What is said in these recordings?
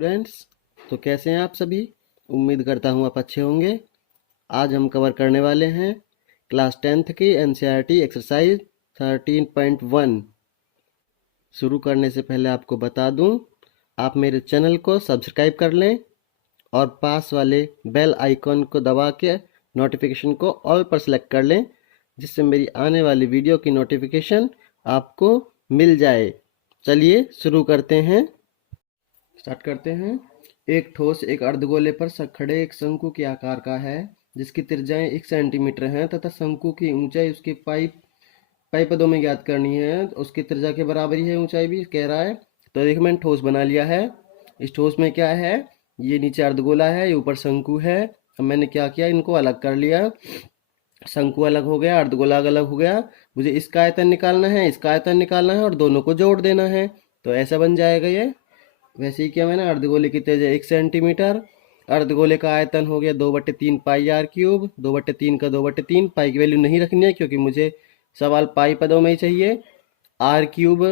Students, तो कैसे हैं आप सभी। उम्मीद करता हूँ आप अच्छे होंगे। आज हम कवर करने वाले हैं क्लास 10th की एनसीईआरटी एक्सरसाइज 13.1। शुरू करने से पहले आपको बता दूं, आप मेरे चैनल को सब्सक्राइब कर लें और पास वाले बेल आइकॉन को दबा के नोटिफिकेशन को ऑल पर सेलेक्ट कर लें, जिससे मेरी आने वाली वीडियो की नोटिफिकेशन आपको मिल जाए। चलिए शुरू करते हैं। स्टार्ट करते हैं। एक ठोस एक अर्धगोले पर खड़े एक शंकु के आकार का है, जिसकी त्रिज्याएं 1 सेंटीमीटर हैं तथा शंकु की ऊंचाई उसके पाई पदों में ज्ञात करनी है। उसकी त्रिज्या के बराबर ही है, ऊंचाई भी कह रहा है। तो देखो मैंने ठोस बना लिया है। इस ठोस में क्या है, ये नीचे अर्धगोला है, ये ऊपर शंकु है। अब मैंने क्या किया, इनको अलग कर लिया। शंकु अलग हो गया, अर्धगोला अलग हो गया। मुझे इसका आयतन निकालना है, इसका आयतन निकालना है और दोनों को जोड़ देना है। तो ऐसा बन जाएगा ये। वैसे ही किया मैंने। अर्धगोले की त्रिज्या 1 सेंटीमीटर, अर्धगोले का आयतन हो गया 2/3 पाई आर क्यूब। 2/3 का 2/3, पाई की वैल्यू नहीं रखनी है क्योंकि मुझे सवाल पाई पदों में ही चाहिए। आर क्यूब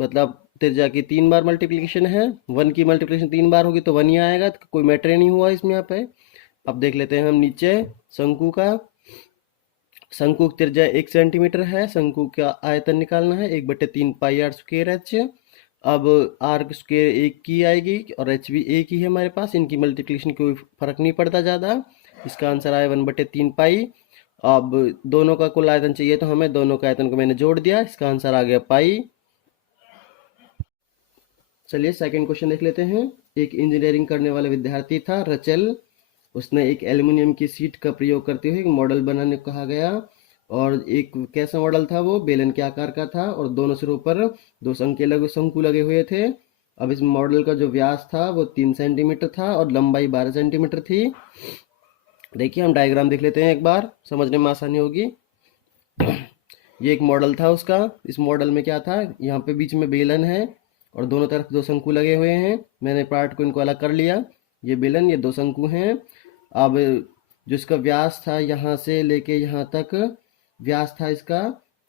मतलब त्रिज्या की 3 बार मल्टीप्लिकेशन है। 1 की मल्टीप्लिकेशन 3 बार होगी तो 1 ही आएगा, तो कोई मैटर ही नहीं हुआ इसमें यहाँ पे। अब देख लेते हैं हम नीचे शंकु का। शंकु की त्रिज्या 1 सेंटीमीटर है। शंकु का आयतन निकालना है 1/3 पाई आर स्क्वायर एच। अब आर स्क्वायर एक की आएगी और एच भी एक ही है हमारे पास, इनकी मल्टीप्लिकेशन कोई फर्क नहीं पड़ता ज़्यादा। इसका आंसर आया 1/3 पाई। अब दोनों का कुल आयतन चाहिए, तो हमें दोनों का आयतन को मैंने जोड़ दिया, इसका आंसर आ गया पाई। चलिए सेकंड क्वेश्चन देख लेते हैं। एक इंजीनियरिंग करने वाला विद्यार्थी था रचल। उसने एक एल्युमिनियम की सीट का प्रयोग करते हुए एक मॉडल बनाने को कहा गया। और एक कैसा मॉडल था, वो बेलन के आकार का था और दोनों सिरों पर दो शंकु लगे हुए थे। अब इस मॉडल का जो व्यास था वो 3 सेंटीमीटर था और लंबाई 12 सेंटीमीटर थी। देखिए हम डायग्राम देख लेते हैं एक बार, समझने में आसानी होगी। ये एक मॉडल था उसका। इस मॉडल में क्या था, यहाँ पे बीच में बेलन है और दोनों तरफ दो शंकु लगे हुए हैं। मैंने पार्ट को इनको अलग कर लिया। ये बेलन, ये दो शंकु हैं। अब जो इसका व्यास था यहाँ से लेके यहाँ तक, व्यास था इसका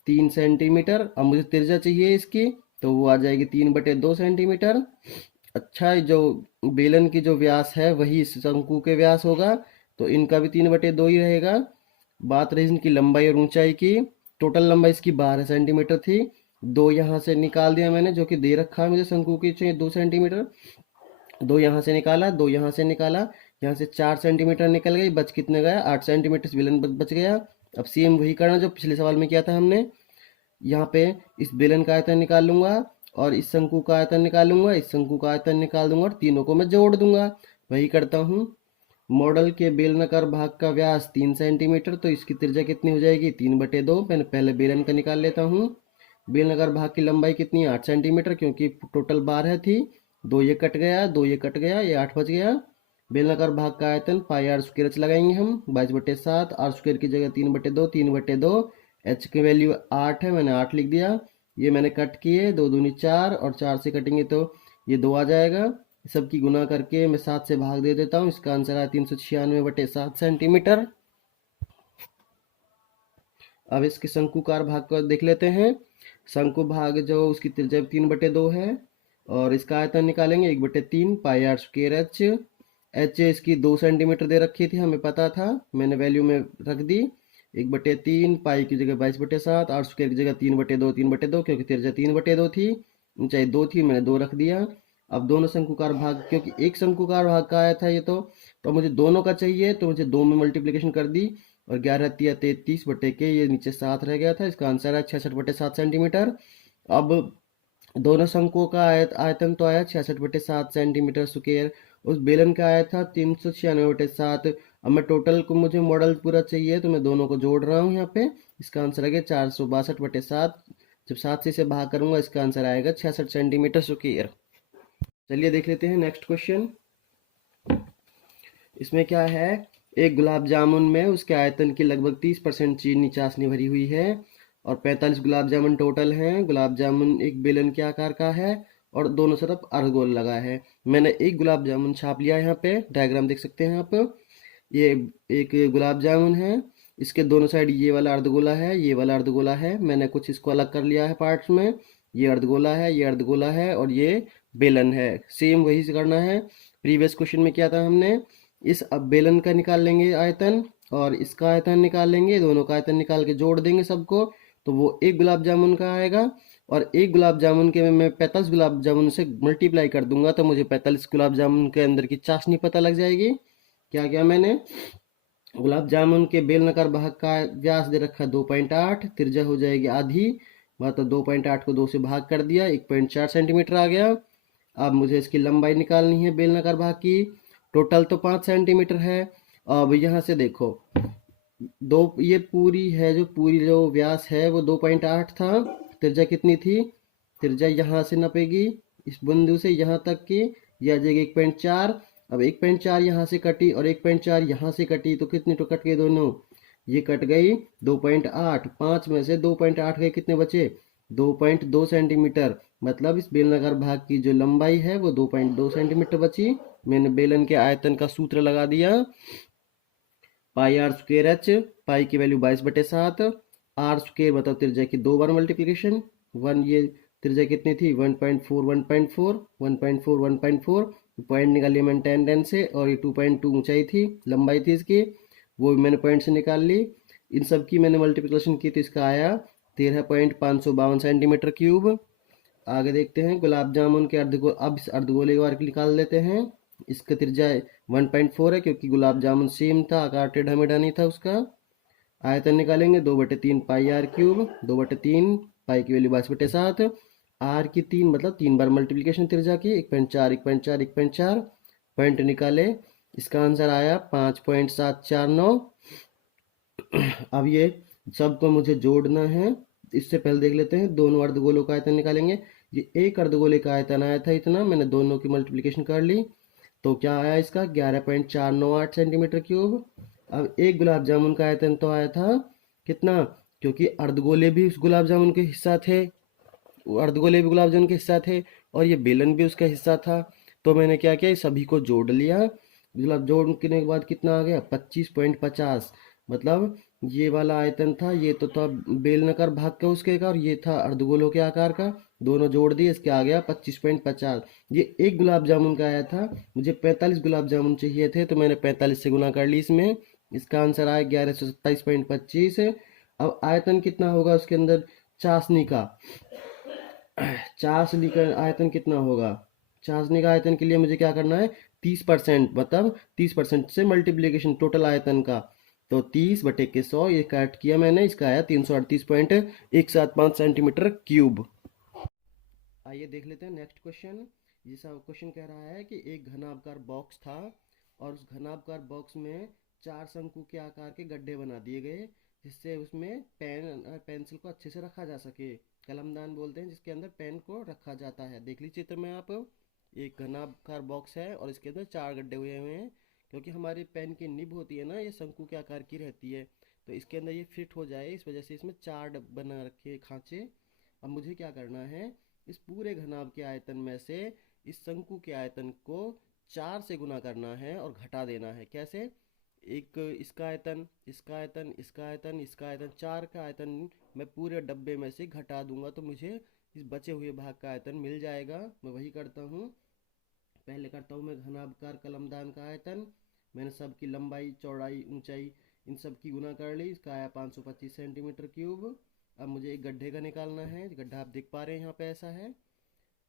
3 सेंटीमीटर। अब मुझे त्रिज्या चाहिए इसकी, तो वो आ जाएगी 3/2 सेंटीमीटर। अच्छा, जो बेलन की जो व्यास है वही इस शंकु के व्यास होगा, तो इनका भी 3/2 ही रहेगा। बात रही इनकी लंबाई और ऊंचाई की। टोटल लंबाई इसकी 12 सेंटीमीटर थी। दो यहाँ से निकाल दिया मैंने, जो कि दे रखा है मुझे शंकु की चाहिए 2 सेंटीमीटर। दो यहाँ से निकाला, दो यहाँ से निकाला, यहाँ से 4 सेंटीमीटर निकल गई। बच कितने गया, 8 सेंटीमीटर बेलन बच गया। अब सेम वही करना जो पिछले सवाल में किया था हमने। यहाँ पे इस बेलन का आयतन निकाल लूंगा और इस शंकु का आयतन निकाल लूंगा, इस शंकु का आयतन निकाल दूंगा और तीनों को मैं जोड़ दूंगा। वही करता हूँ। मॉडल के बेलनाकार भाग का व्यास 3 सेंटीमीटर, तो इसकी त्रिज्या कितनी हो जाएगी, 3/2। मैंने पहले बेलन का निकाल लेता हूँ। बेलनाकार भाग की लंबाई कितनी है, 8 सेंटीमीटर, क्योंकि टोटल 12 थी। दो ये कट गया, दो ये कट गया, ये 8 बच गया। बेलनाकार भाग का आयतन पाई आर स्क्वायर लगाएंगे हम 22/7। आर स्क्वायर की जगह 3/2, 3/2। एच की वैल्यू 8 है, मैंने 8 लिख दिया। ये मैंने कट किए, 2 दूनी 4 और 4 से कटेंगे तो ये 2 आ जाएगा। सबकी गुना करके मैं 7 से भाग दे देता हूँ। इसका आंसर आया 396/7 सेंटीमीटर। अब इसके शंकुकार भाग को देख लेते हैं। शंकु भाग जो उसकी त्रिज्या 3/2 है और इसका आयतन निकालेंगे 1/3 पाई आर स्क्वायर एच। एच इसकी 2 सेंटीमीटर दे रखी थी, हमें पता था, मैंने वैल्यू में रख दी। 1/3 पाई की जगह 22/7, आर स्क्वायर की जगह 3/2, 3/2, क्योंकि त्रिज्या 3/2 थी, ऊंचाई 2 थी, मैंने 2 रख दिया। अब दोनों शंकुकार भाग, क्योंकि एक शंकुकार भाग का आया था ये, तो मुझे दोनों का चाहिए, तो मुझे 2 में मल्टीप्लिकेशन कर दी और 11 तिया 33 बटे के ये नीचे 7 रह गया था। इसका आंसर है 66/7 सेंटीमीटर। अब दोनों शंकुओं का आयतन तो आया 66/7 सेंटीमीटर स्क्वायर। उस बेलन का आया था 396/7। अब मैं टोटल को, मुझे मॉडल पूरा चाहिए, तो मैं दोनों को जोड़ रहा हूँ यहाँ पे। इसका आंसर आ गया 462/7। जब 7 से इसे भाग करूंगा, इसका आंसर आएगा 66 सेंटीमीटर स्क्वायर। चलिए देख लेते हैं नेक्स्ट क्वेश्चन। इसमें क्या है, एक गुलाब जामुन में उसके आयतन की लगभग 30% चीनी चाशनी भरी हुई है और 45 गुलाब जामुन टोटल हैं। गुलाब जामुन एक बेलन के आकार का है और दोनों तरफ अर्धगोल लगा है। मैंने एक गुलाब जामुन छाप लिया, यहाँ पे डायग्राम देख सकते हैं आप। ये एक गुलाब जामुन है, इसके दोनों साइड ये वाला अर्धगोला है, ये वाला अर्धगोला है। मैंने कुछ इसको अलग कर लिया है पार्ट्स में। ये अर्धगोला है, ये अर्धगोला है और ये बेलन है। सेम वही से करना है। प्रीवियस क्वेश्चन में क्या था हमने, इस अब बेलन का निकाल लेंगे आयतन और इसका आयतन निकाल लेंगे, दोनों का आयतन निकाल के जोड़ देंगे सबको, तो वो एक गुलाब जामुन का आएगा। और एक गुलाब जामुन के मैं 45 गुलाब जामुन से मल्टीप्लाई कर दूंगा तो मुझे 45 गुलाब जामुन के अंदर की चाशनी पता लग जाएगी। क्या क्या मैंने, गुलाब जामुन के बेलनाकार भाग का व्यास दे रखा 2.8, त्रिज्या हो जाएगी आधी, मतलब 2.8 को 2 से भाग कर दिया, 1.4 सेंटीमीटर आ गया। अब मुझे इसकी लंबाई निकालनी है बेलनाकार भाग की। टोटल तो 5 सेंटीमीटर है। अब यहाँ से देखो, दो ये पूरी जो व्यास है वो 2.8 था। त्रिज्या कितनी थी, त्रिज्या यहाँ से नपेगी इस बिंदु से यहाँ तक की, यह आ जाएगी 1.4। अब 1.4 यहाँ से कटी और 1.4 यहाँ से कटी, तो कितनी तो कट गई दोनों, ये कट गई 2.8। 5 में से 2.8 गए, कितने बचे 2.2 सेंटीमीटर। मतलब इस बेलनाकार भाग की जो लंबाई है वो 2.2 सेंटीमीटर बची। मैंने बेलन के आयतन का सूत्र लगा दिया, पाई आर स्क्वेयर एच, पाई की वैल्यू 22/7, आर स्क्वेयर मतलब त्रिज्या की 2 बार मल्टीप्लिकेशन, 1 ये त्रिज्या कितनी थी 1.4 1.4 1.4 1.4, पॉइंट निकालिए मैंने टेन से, और ये 2.2 ऊंचाई थी, लंबाई थी इसकी, वो भी मैंने पॉइंट से निकाल ली। इन सब की मैंने मल्टीप्लिकेशन की तो इसका आया 13.552 सेंटीमीटर क्यूब। आगे देखते हैं गुलाब जामुन के अर्धगोल, अब इस अर्धगोले के बारे में निकाल लेते हैं। इसका त्रिज्या 1.4 है क्योंकि गुलाब जामुन सेम था, आकार टेढ़ा मेढ़ा नहीं था उसका। आयतन निकालेंगे 2/3 पाई आर क्यूब, 2/3 पाई की वैल्यू 22/7, आर की 3 मतलब 3 बार मल्टीप्लिकेशन त्रिज्या की, 1.4 1.4 1.4, पॉइंट निकाले, इसका आंसर आया 5.749। अब ये सबको मुझे जोड़ना है। इससे पहले देख लेते हैं दोनों अर्धगोलों का आयतन निकालेंगे। ये एक अर्धगोले का आयतन आया था इतना, मैंने दोनों की मल्टीप्लिकेशन कर ली, तो क्या आया इसका 11.498 सेंटीमीटर क्यूब। अब एक गुलाब जामुन का आयतन तो आया था कितना, क्योंकि अर्धगोले भी उस गुलाब जामुन के हिस्सा थे, अर्धगोले भी गुलाब जामुन के हिस्सा थे, और ये बेलन भी उसका हिस्सा था। तो मैंने क्या किया, सभी को जोड़ लिया। गुलाब जोड़ने के बाद कितना आ गया 25.50, मतलब ये वाला आयतन था, ये तो था बेलनाकार भाग का उसके का, और ये था अर्धगोलों के आकार का, दोनों जोड़ दिए, इसके आ गया 25.50। ये एक गुलाब जामुन का आया था, मुझे 45 गुलाब जामुन चाहिए थे तो मैंने 45 से गुना कर ली इसमें, इसका आंसर आया 1127.25। अब आयतन कितना होगा उसके अंदर चाशनी का, चाशनी का आयतन कितना होगा, चाशनी का आयतन के लिए मुझे क्या करना है 30%, मतलब 30% से मल्टीप्लीकेशन टोटल आयतन का, तो 30/100 ये काट किया मैंने, इसका आया 338.175 सेंटीमीटर क्यूब। आइए देख लेते हैं नेक्स्ट क्वेश्चन। ये सब क्वेश्चन कह रहा है कि एक घनाभकार बॉक्स था और उस घनाभकार बॉक्स में 4 शंकु के आकार के गड्ढे बना दिए गए, जिससे उसमें पेंसिल को अच्छे से रखा जा सके। कलमदान बोलते हैं जिसके अंदर पेन को रखा जाता है। देख लीजिए चित्र में आप, एक घनाभकार बॉक्स है और इसके अंदर 4 गड्ढे हुए हुए हैं, क्योंकि हमारी पेन की निब होती है ना, ये शंकु के आकार की रहती है, तो इसके अंदर ये फिट हो जाए इस वजह से इसमें 4 बना रखे खांचे। अब मुझे क्या करना है, इस पूरे घनाभ के आयतन में से इस शंकु के आयतन को 4 से गुना करना है और घटा देना है। कैसे, एक इसका आयतन, इसका आयतन, इसका आयतन, इसका आयतन, 4 का आयतन मैं पूरे डब्बे में से घटा दूंगा तो मुझे इस बचे हुए भाग का आयतन मिल जाएगा। मैं वही करता हूँ। पहले करता हूँ मैं घनाभकार कलमदान का आयतन, मैंने सबकी लंबाई चौड़ाई ऊंचाई इन सब की गुना कर ली, इसका आया 525 सेंटीमीटर क्यूब। अब मुझे एक गड्ढे का निकालना है। गड्ढा आप देख पा रहे हैं यहाँ पे ऐसा है,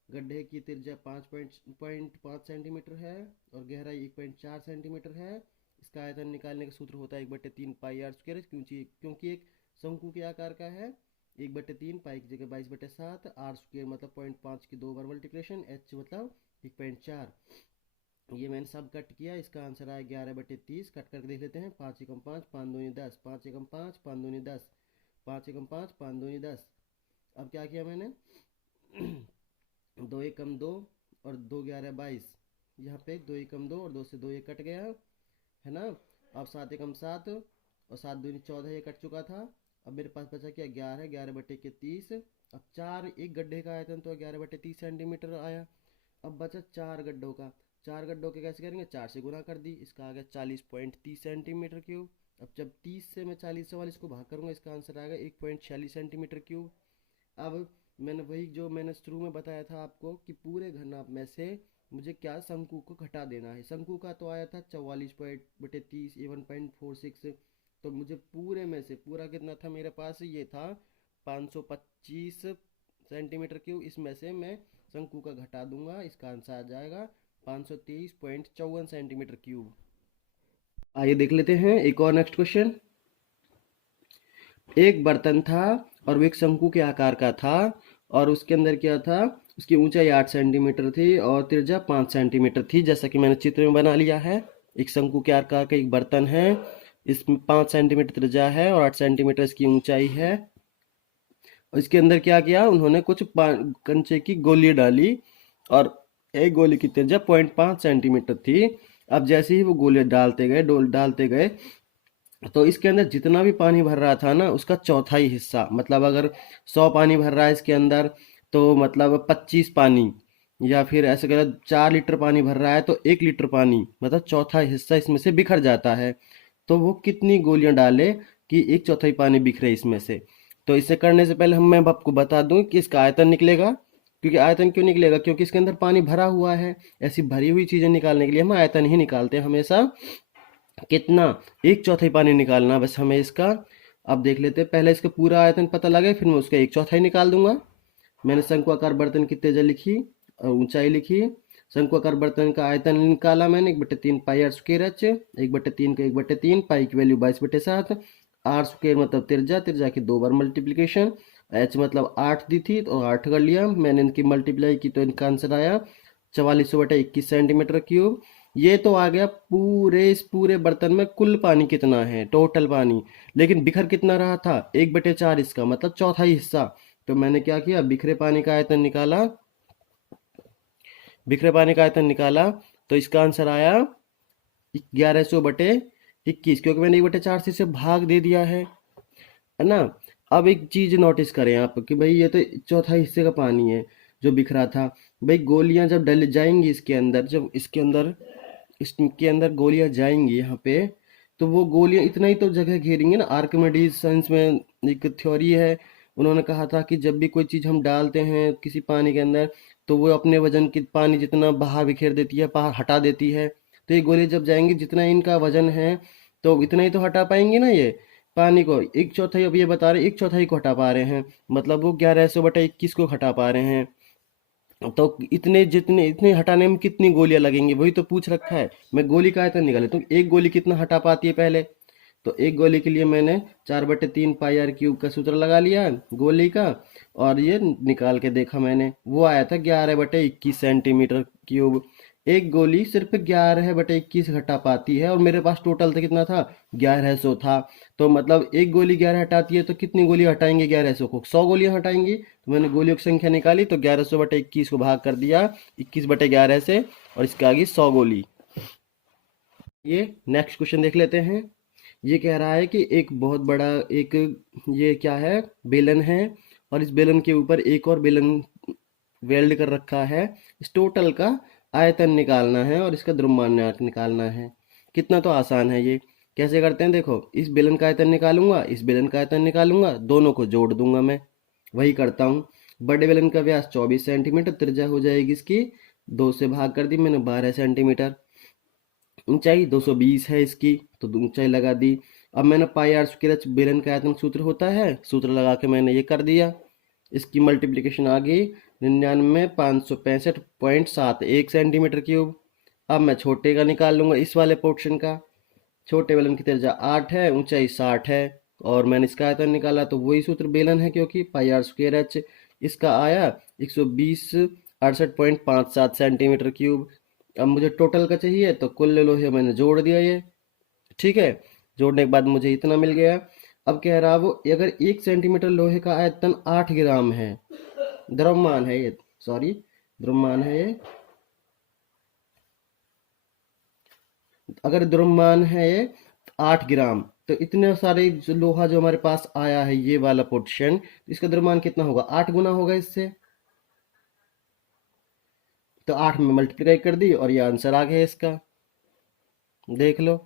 गड्ढे की त्रिज्या 5.5 सेंटीमीटर है और गहराई 1.4 सेंटीमीटर है। इसका आयतन निकालने का सूत्र होता है 1/3 पाई आर स्क्वायर, क्योंकि एक शंकु के आकार का है। 1/3 पाई की जगह 22/7, आर स्क्वायर मतलब 0.5 की 2 बार मल्टीप्लिकेशन, एच मतलब 1.4। ये मैंने सब कट किया, इसका आंसर आया 11/30। कट करके देख लेते हैं, 5 एकम 5 5 दूनी 10, 5 एकम 5 5 दूनी 10, 5 एकम 5 5 दूनी 10। अब क्या किया मैंने 2 एकम 2 और 2 11 22, यहाँ पे 2 एकम 2 और 2 से 2 ये कट गया है ना। अब 7 एकम 7 और 7 दूनी 14 ये कट चुका था। अब मेरे पास बचा क्या 11, 11/30। अब 4 एक गड्ढे का आयतन तो 11/30 सेंटीमीटर आया। अब बचा 4 गड्ढों का, 4 गड्ढों के कैसे करेंगे, 4 से गुना कर दी, इसका आ गया 40.30 सेंटीमीटर क्यूब। अब जब 30 से मैं 40 से वाले इसको भाग करूँगा, इसका आंसर आएगा 1.46 सेंटीमीटर क्यूब। अब मैंने वही जो मैंने शुरू में बताया था आपको कि पूरे घननाप में से मुझे क्या शंकु को घटा देना है। शंकु का तो आया था 44/30 ये 1.46। तो मुझे पूरे में से पूरा कितना था मेरे पास, ये था 525 सेंटीमीटर क्यूब। इसमें से मैं शंकु का घटा दूंगा, इसका आंसर आ जाएगा 523.54 सेंटीमीटर क्यूब। आइए देख लेते हैं एक और नेक्स्ट क्वेश्चन। एक बर्तन था और वो एक शंकु के आकार का था, और उसके अंदर क्या था, उसकी ऊंचाई 8 सेंटीमीटर थी और त्रिज्या 5 सेंटीमीटर थी, जैसा कि मैंने चित्र में बना लिया है। एक शंकु के आकार का एक बर्तन है, इसमें 5 सेंटीमीटर त्रिज्या है और 8 सेंटीमीटर इसकी ऊंचाई है। और इसके अंदर क्या किया उन्होंने, कुछ कंचे की गोली डाली और एक गोली की त्रिज्या 0.5 सेंटीमीटर थी। अब जैसे ही वो गोले डालते गए, डोल डालते गए, तो इसके अंदर जितना भी पानी भर रहा था ना, उसका चौथाई हिस्सा, मतलब अगर 100 पानी भर रहा है इसके अंदर, तो मतलब 25 पानी, या फिर ऐसे कह 4 लीटर पानी भर रहा है तो 1 लीटर पानी, मतलब चौथा हिस्सा इसमें से बिखर जाता है। तो वो कितनी गोलियां डाले कि एक चौथाई पानी बिखरे इसमें से। तो इसे करने से पहले मैं आपको बता दूं कि इसका आयतन निकलेगा। क्योंकि आयतन क्यों निकलेगा, क्योंकि इसके अंदर पानी भरा हुआ है। ऐसी भरी हुई चीजें निकालने के लिए हम आयतन ही निकालते हैं हमेशा। कितना, एक चौथाई पानी निकालना बस हमें इसका। अब देख लेते हैं, पहले इसका पूरा आयतन पता लगे फिर मैं उसका एक चौथाई निकाल दूंगा। मैंने शंक्वाकार बर्तन की त्रिज्या लिखी और ऊंचाई लिखी। शंक्वाकार बर्तन का आयतन निकाला मैंने, 1/3 पाई r² h। 1/3 का 1/3, पाई की वैल्यू 22/7। r² मतलब त्रिज्या, त्रिज्या की 2 बार मल्टीप्लीकेशन। h मतलब 8 दी थी तो 8 कर लिया मैंने, इनकी मल्टीप्लाई की तो इनका आंसर आया 4421 सेंटीमीटर क्यूब। ये तो आ गया पूरे, इस पूरे बर्तन में कुल पानी कितना है, टोटल पानी। लेकिन बिखर कितना रहा था, 1/4, इसका मतलब चौथाई हिस्सा। तो मैंने क्या किया, बिखरे पानी का आयतन निकाला। बिखरे पानी का आयतन निकाला तो इसका आंसर आया 1100/21, क्योंकि मैंने 1/4 से इसे भाग दे दिया है ना। अब एक चीज नोटिस करें आप कि भाई ये तो चौथा हिस्से का पानी है जो बिखरा था। भाई गोलियां जब डल जाएंगी इसके अंदर, जब इसके अंदर गोलियां जाएंगी यहाँ पे, तो वो गोलियां इतना ही तो जगह घेरेंगे ना। आर्किमिडीज साइंस में एक थ्योरी है, उन्होंने कहा था कि जब भी कोई चीज हम डालते हैं किसी पानी के अंदर, तो वो अपने वजन की पानी जितना बाहर बिखेर देती है, बाहर हटा देती है। तो ये गोली जब जाएंगी, जितना इनका वजन है तो इतना ही तो हटा पाएंगे ना ये पानी को। एक चौथाई, अब ये बता रहे एक चौथाई को हटा पा रहे हैं, मतलब वो 1100/21 को हटा पा रहे हैं। तो इतने जितने इतने हटाने में कितनी गोलियां लगेंगी, वही तो पूछ रखा है। मैं गोली का आयतन निकाले तो एक गोली कितना हटा पाती है पहले। तो एक गोली के लिए मैंने 4/3 पाई r³ का सूत्र लगा लिया गोली का, और ये निकाल के देखा मैंने, वो आया था 11/21 सेंटीमीटर क्यूब। एक गोली सिर्फ 11/21 हटा पाती है, और मेरे पास टोटल था कितना था, 1100 था। तो मतलब एक गोली 11 हटाती है, तो कितनी गोली हटाएंगे 1100 को, 100 गोलियां हटाएंगी। तो मैंने गोलियों की संख्या निकाली तो 1100/21 को भाग कर दिया 21/11 से, और इसके आगे 100 गोली। ये नेक्स्ट क्वेश्चन देख लेते हैं। ये कह रहा है कि एक बहुत बड़ा एक, ये क्या है, बेलन है, और इस बेलन के ऊपर एक और बेलन वेल्ड कर रखा है। इस टोटल का आयतन निकालना है और इसका द्रव्यमान निकालना है। कितना तो आसान है ये। कैसे करते हैं, देखो, इस बेलन का आयतन निकालूंगा, इस बेलन का आयतन निकालूंगा, दोनों को जोड़ दूंगा मैं। वही करता हूँ। बड़े बेलन का व्यास 24 सेंटीमीटर, त्रिज्या हो जाएगी इसकी 2 से भाग कर दी मैंने 12 सेंटीमीटर। ऊंचाई 220 है इसकी, तो ऊंचाई लगा दी। अब मैंने पाई r² बेलन का आयतन सूत्र होता है, सूत्र लगा के मैंने ये कर दिया। इसकी मल्टीप्लिकेशन आ गई 99,565.71 सेंटीमीटर क्यूब। अब मैं छोटे का निकाल लूंगा, इस वाले पोर्शन का। छोटे बेलन की त्रिज्या 8 है, ऊंचाई 60 है, और मैंने इसका आयतन निकाला तो वही सूत्र बेलन है, क्योंकि पाई r²h। इसका आया 120,68.57 सेंटीमीटर क्यूब। अब मुझे टोटल का चाहिए, तो कुल लोहे मैंने जोड़ दिया ये। ठीक है, जोड़ने के बाद मुझे इतना मिल गया। अब कह रहा वो, अगर 1 सेंटीमीटर लोहे का आयतन 8 ग्राम है, द्रव्यमान है ये, सॉरी, द्रव्यमान है ये, अगर द्रव्यमान है ये 8 ग्राम, तो इतने सारे जो लोहा जो हमारे पास आया है ये वाला पोर्शन, इसका द्रव्यमान कितना होगा, 8 गुना होगा इससे। तो 8 में मल्टीप्लाई कर दी और ये आंसर आ गया इसका, देख लो।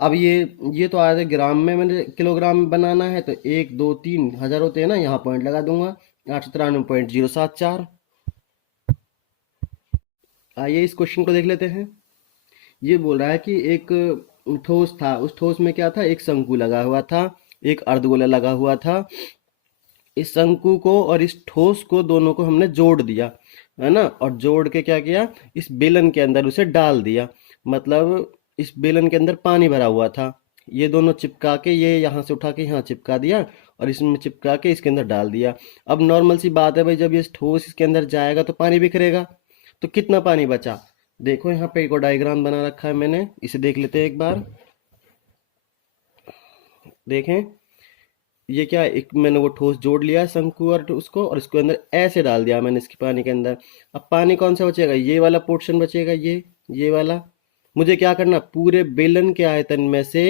अब ये तो आया था ग्राम में, मैंने किलोग्राम में बनाना है तो 1 2 3 हज़ार होते हैं ना, यहाँ पॉइंट लगा दूंगा। 893.074। आइए इस क्वेश्चन को देख लेते हैं। ये बोल रहा है कि एक ठोस था, उस ठोस में क्या था, एक शंकु लगा हुआ था, एक अर्धगोला लगा हुआ था। इस शंकु को और इस ठोस को दोनों को हमने जोड़ दिया, है ना, और जोड़ के क्या किया, इस बेलन के अंदर उसे डाल दिया। मतलब इस बेलन के अंदर पानी भरा हुआ था, ये दोनों चिपका के, ये यहाँ से उठा के यहाँ चिपका दिया और इसमें चिपका के इसके अंदर डाल दिया। अब नॉर्मल सी बात है भाई, जब ये ठोस इसके अंदर जाएगा तो पानी बिखरेगा, तो कितना पानी बचा। देखो यहाँ पे एक और डायग्राम बना रखा है मैंने, इसे देख लेते हैं एक बार। देखें, ये क्या है, एक मैंने वो ठोस जोड़ लिया है शंकु और उसको, और इसको अंदर ऐसे डाल दिया मैंने इसके पानी के अंदर। अब पानी कौन सा बचेगा, ये वाला पोर्शन बचेगा, ये वाला। मुझे क्या करना, पूरे बेलन के आयतन में से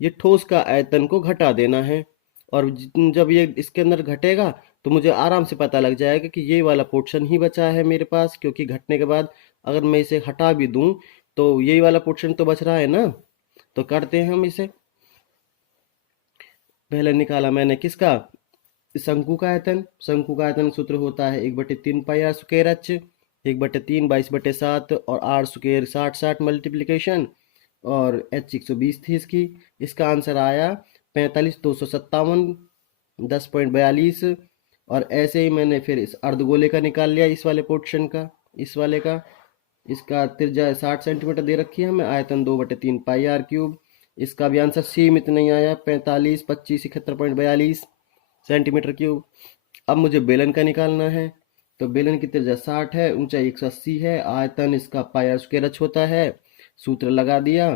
ये ठोस का आयतन को घटा देना है। और जब ये इसके अंदर घटेगा तो मुझे आराम से पता लग जाएगा कि ये वाला पोर्शन ही बचा है मेरे पास, क्योंकि घटने के बाद अगर मैं इसे हटा भी दूं तो यही वाला पोर्शन तो बच रहा है ना। तो करते हैं हम इसे। पहले निकाला मैंने किसका, शंकु का आयतन। शंकु का आयतन सूत्र होता है 1/3 पाई आर स्क्वायर एच, 1/3 22/7 और आर स्क्वायर 60 मल्टीप्लीकेशन, और एच 120 थी इसकी। इसका आंसर आया 45,257 10.42। और ऐसे ही मैंने फिर इस अर्धगोले का निकाल लिया, इस वाले पोर्शन का, इस वाले का। इसका त्रिज्या 60 सेंटीमीटर दे रखी है हमें, आयतन 2/3 पाई आर क्यूब। इसका भी आंसर सीमित नहीं आया, 45 25 71.42 सेंटीमीटर क्यूब। अब मुझे बेलन का निकालना है, तो बेलन की त्रिज्या 60 है, ऊंचाई 180 है, आयतन इसका पाई आर स्क्वायर एच होता है। सूत्र लगा दिया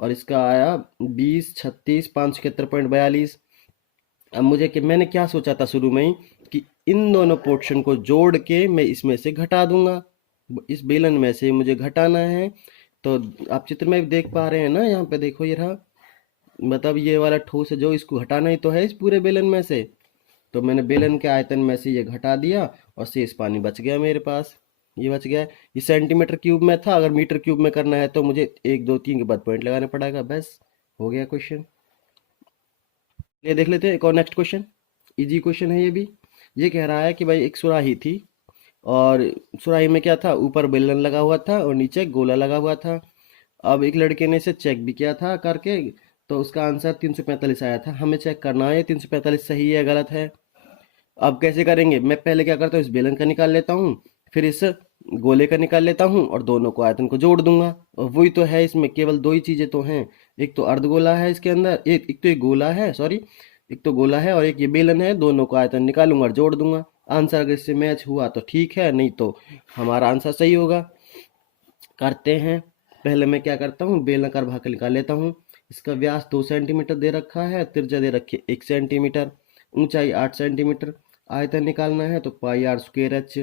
और इसका आया 20 36 571.42। अब मुझे कि मैंने क्या सोचा था शुरू में ही, कि इन दोनों पोर्शन को जोड़ के मैं इसमें से घटा दूंगा, इस बेलन में से मुझे घटाना है। तो आप चित्र में देख पा रहे हैं ना, यहाँ पे देखो ये रहा, मतलब ये वाला ठोस है जो, इसको घटाना ही तो है इस पूरे बेलन में से। तो मैंने बेलन के आयतन में से ये घटा दिया और शेष पानी बच गया मेरे पास, ये बच गया। ये सेंटीमीटर क्यूब में था, अगर मीटर क्यूब में करना है तो मुझे 1 2 3 के बाद पॉइंट लगाना पड़ेगा। बस हो गया क्वेश्चन। ये देख लेते हैं एक और नेक्स्ट क्वेश्चन। इजी क्वेश्चन है ये भी। ये कह रहा है कि भाई एक सुराही थी, और सुराही में क्या था, ऊपर बेलन लगा हुआ था और नीचे गोला लगा हुआ था। अब एक लड़के ने इसे चेक भी किया था करके, तो उसका आंसर 345 आया था। हमें चेक करना है 345 सही है गलत है। अब कैसे करेंगे, मैं पहले क्या करता हूँ, इस बेलन का निकाल लेता हूँ, फिर इस गोले का निकाल लेता हूँ और दोनों को आयतन को जोड़ दूंगा। और वही तो है, इसमें केवल दो ही चीजें तो हैं, एक तो अर्धगोला है इसके अंदर, एक तो एक गोला है, सॉरी, एक तो गोला है और एक ये बेलन है। दोनों को आयतन निकालूंगा और जोड़ दूंगा। आंसर अगर इससे मैच हुआ तो ठीक है, नहीं तो हमारा आंसर सही होगा। करते हैं। पहले मैं क्या करता हूँ, बेलनाकार भाग निकाल लेता हूँ। इसका व्यास 2 सेंटीमीटर दे रखा है, त्रिज्या दे रखी है 1 सेंटीमीटर, ऊंचाई 8 सेंटीमीटर। आयतन निकालना है तो पाई आर स्क्वायर एच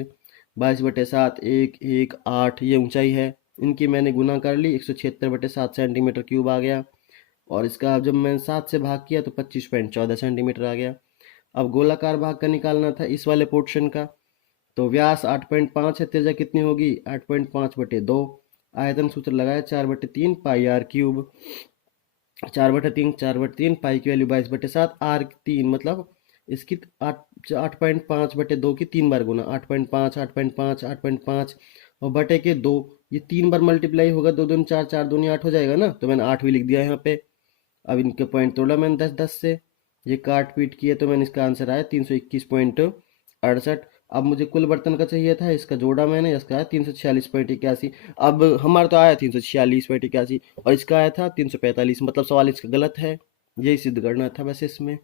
22/7 1 1 8, ये ऊंचाई है। इनकी मैंने गुना कर ली, 176/7 सेंटीमीटर क्यूब आ गया। और इसका जब मैंने 7 से भाग किया तो 25.14 सेंटीमीटर आ गया। अब गोलाकार भाग का निकालना था इस वाले पोर्शन का, तो व्यास 8.5 है, त्रिज्या कितनी होगी 8.5/2। आयतन सूत्र लगाया 4/3 पाई आर क्यूब। 4/3 पाई की वैल्यू 22/7, आर 3 मतलब इसकी 8.5/2 की 3 बार गुना, 8.5 8.5 8.5 और बटे के 2, ये 3 बार मल्टीप्लाई होगा, 2 दूनी 4 4 दूनी 8 हो जाएगा ना, तो मैंने 8 भी लिख दिया यहाँ पे। अब इनके पॉइंट तोड़ा मैंने 10 10 से, ये काट पीट किए तो मैंने इसका आंसर आया 321.68। अब मुझे कुल बर्तन का चाहिए था, इसका जोड़ा मैंने, इसका आया 346.81। अब हमारा तो आया 346.81 और इसका आया था 345, मतलब सवाल इसका गलत है। यही सिद्ध करना था बस इसमें।